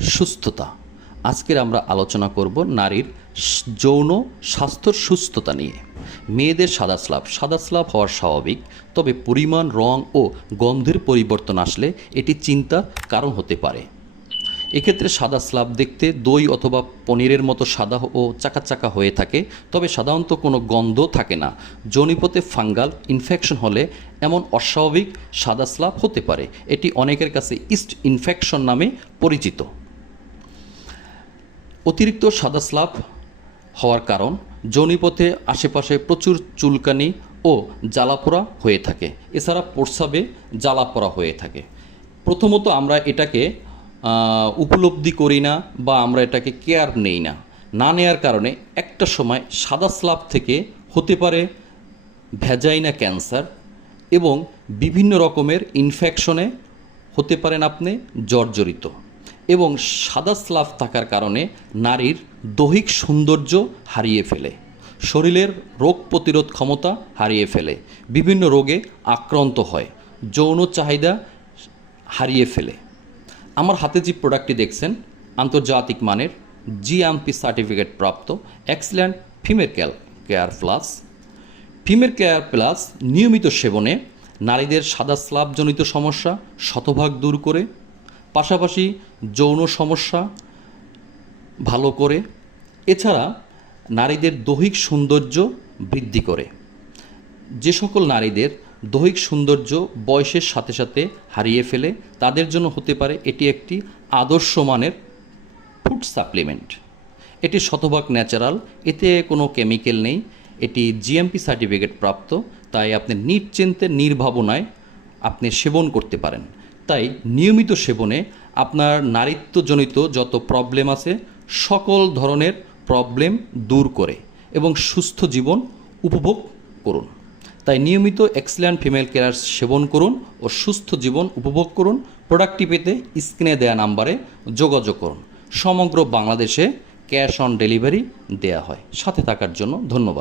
সুস্থতা। আজকের আমরা আলোচনা করব নারীর যৌন স্বাস্থ্যর সুস্থতা নিয়ে। মেয়েদের সাদা স্লাভ সাদা স্লাভ হওয়ার স্বাভাবিক, তবে পরিমাণ, রং ও গন্ধের পরিবর্তন আসলে এটি চিন্তার কারণ হতে পারে। এক্ষেত্রে সাদা স্লাব দেখতে দই অথবা পনিরের মতো সাদা ও চাকা চাকা হয়ে থাকে, তবে সাধারণত কোনো গন্ধ থাকে না। জনিপথে ফাঙ্গাল ইনফেকশন হলে এমন অস্বাভাবিক সাদা স্লাব হতে পারে। এটি অনেকের কাছে ইস্ট ইনফেকশন নামে পরিচিত। অতিরিক্ত সাদা স্লাব হওয়ার কারণ যৌনিপথে আশেপাশে প্রচুর চুলকানি ও জ্বালাপোড়া হয়ে থাকে। এছাড়া প্রস্রাবে জ্বালাপোড়া হয়ে থাকে। প্রথমত আমরা এটাকে উপলব্ধি করি না বা আমরা এটাকে কেয়ার নেই না। না নেয়ার কারণে একটা সময় সাদা স্লাব থেকে হতে পারে ভ্যাজাইনা ক্যান্সার এবং বিভিন্ন রকমের ইনফেকশনে হতে পারেন আপনি জর্জরিত। এবং সাদা স্লাভ থাকার কারণে নারীর দৈহিক সৌন্দর্য হারিয়ে ফেলে, শরীরের রোগ প্রতিরোধ ক্ষমতা হারিয়ে ফেলে, বিভিন্ন রোগে আক্রান্ত হয়, যৌন চাহিদা হারিয়ে ফেলে। আমার হাতে যে প্রোডাক্টটি দেখছেন, আন্তর্জাতিক মানের জিএমপি সার্টিফিকেট প্রাপ্ত এক্সিলেন্ট ফিমের কেয়ার কেয়ার প্লাস ফিমের কেয়ার প্লাস নিয়মিত সেবনে নারীদের সাদা স্লাবজনিত সমস্যা শতভাগ দূর করে পাশাপাশি যৌন সমস্যা ভালো করে, এছাড়া নারীদের দৈহিক সৌন্দর্য বৃদ্ধি করে। যে সকল নারীদের দৈহিক সৌন্দর্য বয়সের সাথে সাথে হারিয়ে ফেলে, তাদের জন্য হতে পারে এটি একটি আদর্শ মানের ফুড সাপ্লিমেন্ট। এটি শতভাগ ন্যাচারাল, এতে কোনো কেমিক্যাল নেই, এটি জিএমপি সার্টিফিকেট প্রাপ্ত, তাই আপনি নিশ্চিন্তে, নির্ভাবনায় আপনি সেবন করতে পারেন। তাই নিয়মিত সেবনে আপনার নারীত্বজনিত যত প্রবলেম আছে, সকল ধরনের প্রবলেম দূর করে এবং সুস্থ জীবন উপভোগ করুন। তাই নিয়মিত এক্সিলেন্ট ফিমেল কেয়ার সেবন করুন ও সুস্থ জীবন উপভোগ করুন। প্রোডাক্টটি পেতে স্ক্রিনে দেওয়া নাম্বারে যোগাযোগ করুন। সমগ্র বাংলাদেশে ক্যাশ অন ডেলিভারি দেয়া হয়। সাথে থাকার জন্য ধন্যবাদ।